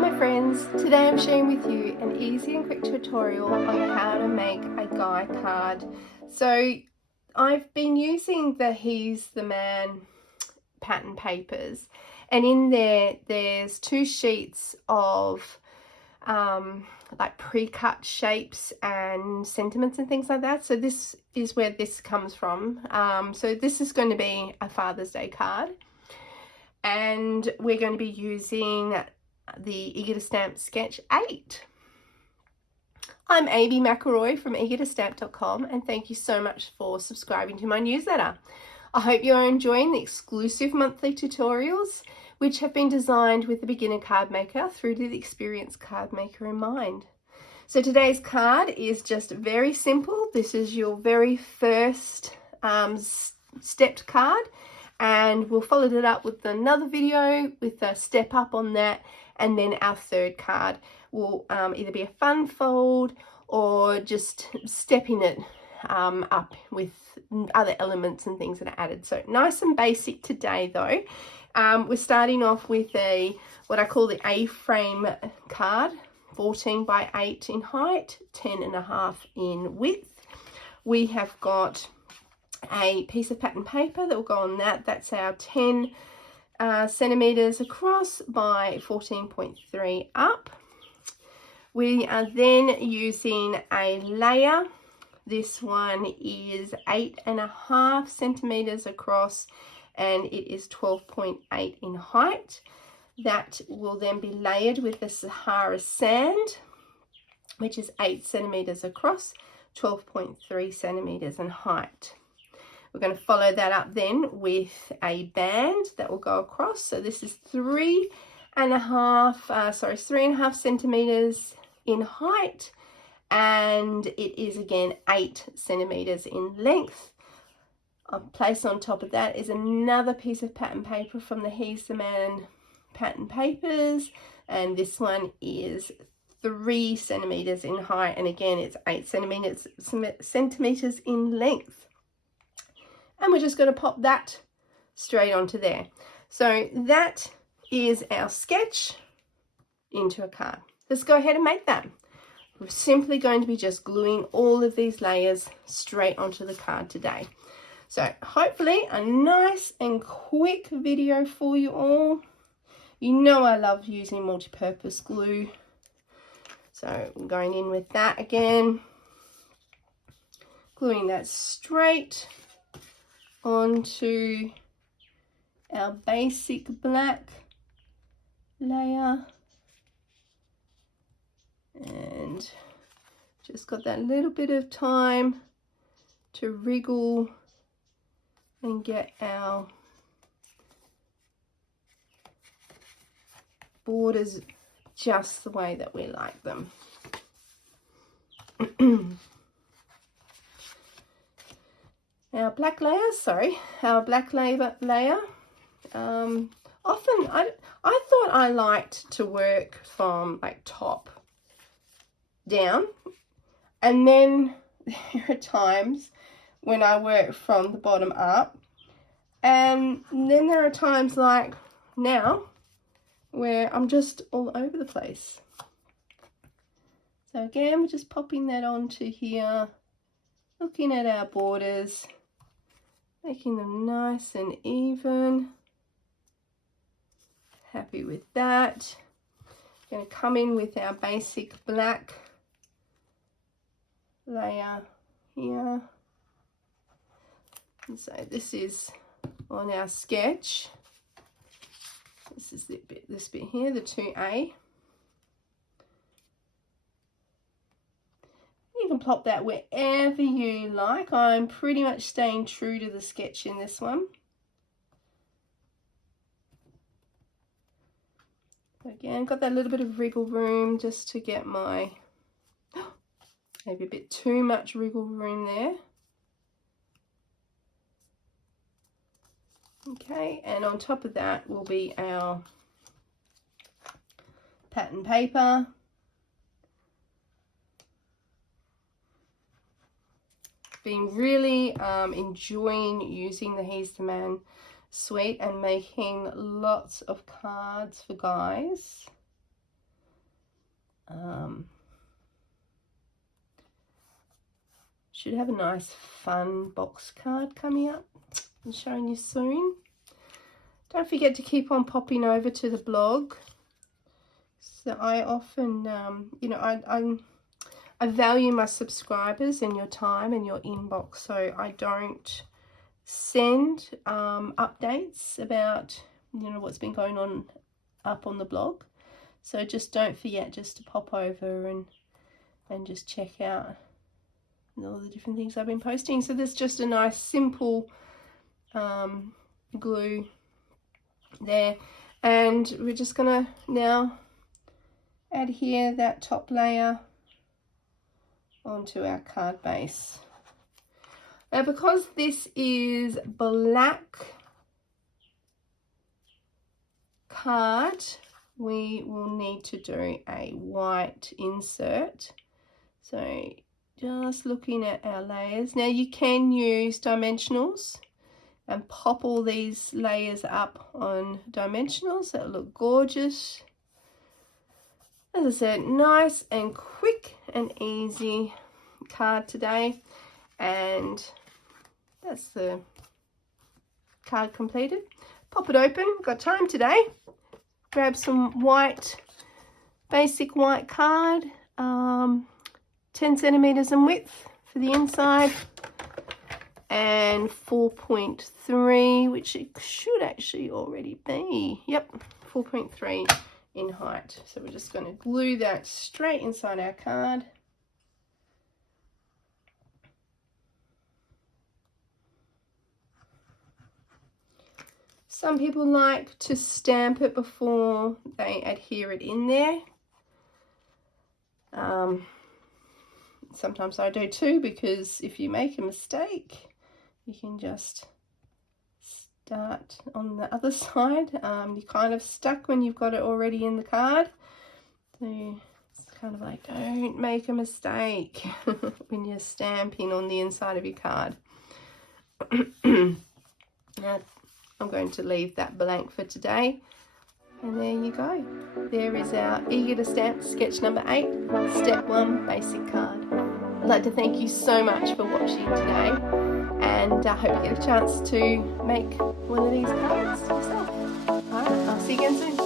my friends, today I'm sharing with you an easy and quick tutorial on how to make a guy card. So I've been using the He's the Man pattern papers, and in there's 2 sheets of like pre-cut shapes and sentiments and things like that. So this is where this comes from. So this is going to be a Father's Day card, and we're going to be using the ETS Sketch 8. I'm Amy McElroy from eager2stamp.com, and thank you so much for subscribing to my newsletter. I hope you're enjoying the exclusive monthly tutorials, which have been designed with the beginner card maker through to the experienced card maker in mind. So today's card is just very simple. This is your very first stepped card, and we'll follow it up with another video with a step up on that, and then our third card will either be a fun fold or just stepping it up with other elements and things that are added. So nice and basic today though. We're starting off with what I call the A-frame card, 14 by 8 in height, 10.5 in width. We have got a piece of pattern paper that will go on that. That's our 10 centimeters across by 14.3 up. We are then using a layer. This one is 8.5 centimeters across, and it is 12.8 in height. That will then be layered with the Sahara sand, which is 8 centimeters across, 12.3 centimeters in height. We're going to follow that up then with a band that will go across. So this is 3.5 centimeters in height, and it is again 8 centimeters in length. I'll place on top of that is another piece of pattern paper from the He's the Man pattern papers, and this one is 3 centimeters in height, and again it's 8 centimeters in length. And we're just going to pop that straight onto there. So that is our sketch into a card. Let's go ahead and make that. We're simply going to be just gluing all of these layers straight onto the card today. So hopefully a nice and quick video for you all. You know I love using multi-purpose glue. So I'm going in with that again. Gluing that straight onto our basic black layer, and just got that little bit of time to wriggle and get our borders just the way that we like them. Our black layer, often I thought I liked to work from like top down, and then there are times when I work from the bottom up, and then there are times like now where I'm just all over the place. So again, we're just popping that onto here, looking at our borders, making them nice and even. Happy with that. Going to come in with our basic black layer here. And so this is on our sketch. This is this bit here, the 2A. You can plop that wherever you like. I'm pretty much staying true to the sketch in this one. Again, got that little bit of wriggle room just to get my, maybe a bit too much wriggle room there. Okay, and on top of that will be our pattern paper. Been really enjoying using the He's the Man suite and making lots of cards for guys. Should have a nice fun box card coming up and showing you soon. Don't forget to keep on popping over to the blog. So I often, you know, I value my subscribers and your time and your inbox, so I don't send updates about, you know, what's been going on up on the blog. So just don't forget just to pop over and just check out all the different things I've been posting. So there's just a nice simple glue there, and we're just gonna now adhere that top layer onto our card base. Now because this is black card, we will need to do a white insert. So just looking at our layers. Now you can use dimensionals and pop all these layers up on dimensionals. That'll look gorgeous. As I said, nice and quick and easy card today. And that's the card completed. Pop it open, got time today. Grab some white, basic white card, 10 centimeters in width for the inside, and 4.3, which it should actually already be. Yep, 4.3 in height. So we're just going to glue that straight inside our card. Some people like to stamp it before they adhere it in there. Sometimes I do too, because if you make a mistake, you can just start on the other side. You're kind of stuck when you've got it already in the card. So it's kind of like, don't make a mistake when you're stamping on the inside of your card. Now, I'm going to leave that blank for today. And there you go. There is our Eager to Stamp sketch number 8, step 1 basic card. I'd like to thank you so much for watching today, and I hope you get a chance to make one of these cards yourself. Alright, I'll see you again soon.